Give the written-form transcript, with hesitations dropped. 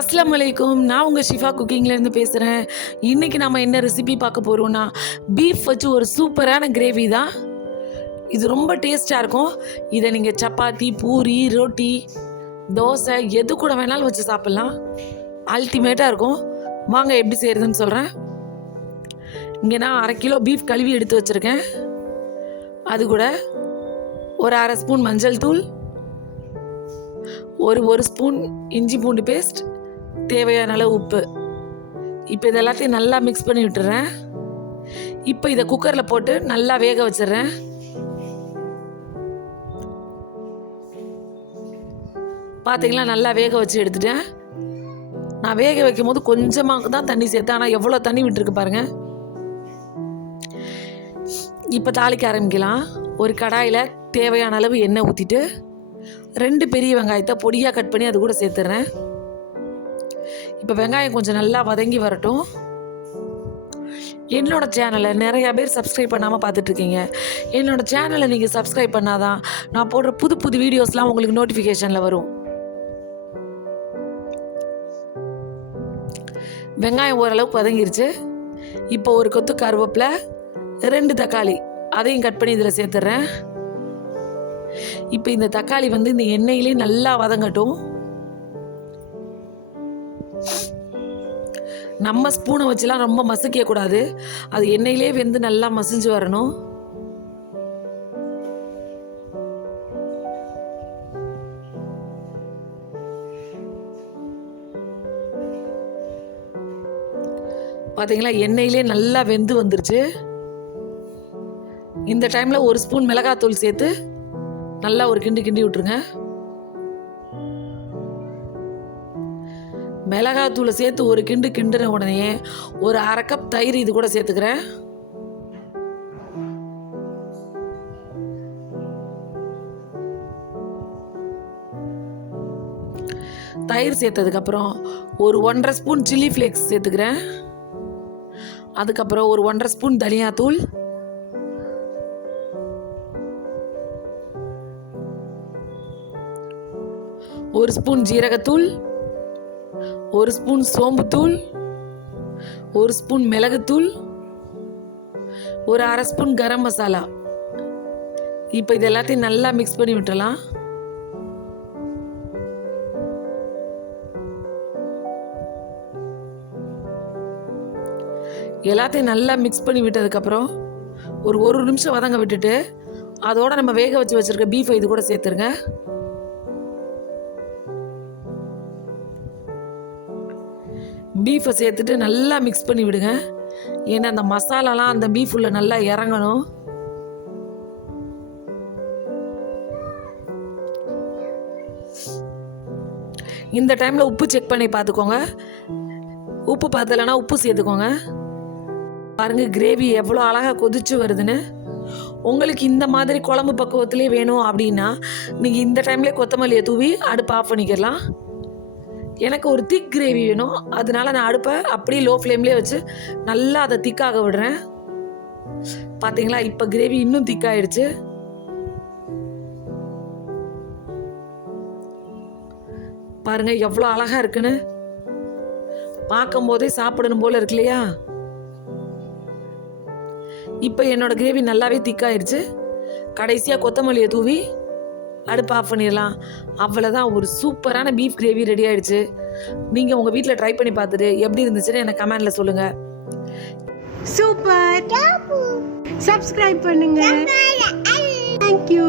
அஸ்ஸலாமு அலைக்கும். நான் உங்கள் ஷிஃபா குக்கிங்லேருந்து பேசுகிறேன். இன்றைக்கி நம்ம என்ன ரெசிபி பார்க்க போகிறோன்னா, பீஃப் வச்சு ஒரு சூப்பரான கிரேவி தான். இது ரொம்ப டேஸ்ட்டாக இருக்கும். இதை நீங்கள் சப்பாத்தி, பூரி, ரொட்டி, தோசை எது கூட வேணாலும் வச்சு சாப்பிட்லாம். அல்டிமேட்டாக இருக்கும். வாங்க எப்படி செய்கிறதுன்னு சொல்கிறேன். இங்கே நான் 1/2 கிலோ பீஃப் கழுவி எடுத்து வச்சுருக்கேன். அது கூட ஒரு 1/2 ஸ்பூன் மஞ்சள் தூள், ஒரு ஸ்பூன் இஞ்சி பூண்டு பேஸ்ட், தேவையான அளவு உப்பு. இப்போ இது எல்லாத்தையும் நல்லா மிக்ஸ் பண்ணி விட்டுறேன். இப்போ இதை குக்கரில் போட்டு நல்லா வேக வச்சிடுறேன். பார்த்தீங்களா, நல்லா வேக வச்சு எடுத்துட்டேன். நான் வேக வைக்கும் போது கொஞ்சமாக தான் தண்ணி சேர்த்தேன். ஆனால் எவ்வளோ தண்ணி விட்டுருக்கு பாருங்கள். இப்போ தாளிக்க ஆரம்பிக்கலாம். ஒரு கடாயில் தேவையான அளவு எண்ணெய் ஊற்றிட்டு 2 பெரிய வெங்காயத்தை பொடியாக கட் பண்ணி அது கூட சேர்த்துட்றேன். இப்போ வெங்காயம் கொஞ்சம் நல்லா வதங்கி வரட்டும். என்னோட சேனலை நிறையா பேர் சப்ஸ்கிரைப் பண்ணாமல் பார்த்துட்ருக்கீங்க. என்னோட சேனலை நீங்கள் சப்ஸ்கிரைப் பண்ணாதான் நான் போடுற புது வீடியோஸ்லாம் உங்களுக்கு நோட்டிஃபிகேஷனில் வரும். வெங்காயம் ஓரளவுக்கு வதங்கிருச்சு. இப்போ ஒரு கொத்து கருவேப்பிலை, 2 தக்காளி அதையும் கட் பண்ணி இதில் சேர்த்துட்றேன். இப்போ இந்த தக்காளி இந்த எண்ணெயிலே நல்லா வதங்கட்டும். நம்ம ஸ்பூனை வச்சுலாம் ரொம்ப மசிக்க கூடாது. அது எண்ணெயிலே வெந்து நல்லா மசிஞ்சு வரணும். பார்த்தீங்களா, எண்ணெயிலே நல்லா வெந்து வந்துருச்சு. இந்த டைமில் 1 ஸ்பூன் மிளகாத்தூள் சேர்த்து நல்லா ஒரு கிண்டி விட்டுருங்க. மிளகாத்தூளை சேர்த்து ஒரு கிண்டுன உடனே ஒரு 1/2 கப் தயிர் இது கூட சேர்த்துக்கிறேன். தயிர் சேர்த்ததுக்கப்புறம் ஒரு 1/2 ஸ்பூன் சில்லி ஃப்ளேக்ஸ் சேர்த்துக்கிறேன். அதுக்கப்புறம் ஒரு 1/2 ஸ்பூன் தனியாத்தூள், ஒரு ஸ்பூன் ஜீரகத்தூள், ஒரு ஸ்பூன் சோம்புத்தூள், ஒரு ஸ்பூன் மிளகுத்தூள், ஒரு 1/2 ஸ்பூன் கரம் மசாலா. இப்போ இது எல்லாத்தையும் நல்லா மிக்ஸ் பண்ணி விட்டுலாம். எல்லாத்தையும் நல்லா மிக்ஸ் பண்ணி விட்டதுக்கப்புறம் ஒரு நிமிஷம் வதங்க விட்டுட்டு அதோட நம்ம வேக வச்சு வச்சுருக்க பீஃபை இது கூட சேர்த்துருங்க. பீஃபை சேர்த்துட்டு நல்லா மிக்ஸ் பண்ணி விடுங்க. ஏன்னா அந்த மசாலாலாம் அந்த பீஃப் உள்ள நல்லா இறங்கணும். இந்த டைமில் உப்பு செக் பண்ணி பார்த்துக்கோங்க. உப்பு பார்த்தலைன்னா உப்பு சேர்த்துக்கோங்க. பாருங்க, கிரேவி எவ்வளோ அழகாக கொதிச்சு வருதுன்னு. உங்களுக்கு இந்த மாதிரி குழம்பு பக்குவத்திலே வேணும் அப்படின்னா நீங்கள் இந்த டைம்லேயே கொத்தமல்லியை தூவி அடுப்பை ஆஃப் பண்ணிக்கலாம். எனக்கு ஒரு திக் கிரேவி வேணும், அதனால நான் அடுப்பை அப்படியே லோ ஃப்ளேம்லேயே வச்சு நல்லா அதை திக்காக விடுறேன். பார்த்தீங்களா, இப்போ கிரேவி இன்னும் திக்காயிடுச்சு. பாருங்க எவ்வளோ அழகாக இருக்குன்னு. பார்க்கும் போதே சாப்பிடணும் போல இருக்கு இல்லையா? இப்போ என்னோட கிரேவி நல்லாவே திக்காயிடுச்சு. கடைசியாக கொத்தமல்லியை தூவி அடுப்பு ஆஃப் பண்ணிடலாம். அவ்வளோதான், ஒரு சூப்பரான பீஃப் கிரேவி ரெடி ஆகிடுச்சு. நீங்கள் உங்கள் வீட்டில் ட்ரை பண்ணி பார்த்துட்டு எப்படி இருந்துச்சுன்னு எனக்கு கமெண்டில் சொல்லுங்கள். சூப்பர், சப்ஸ்கிரைப் பண்ணுங்க. தேங்க்யூ.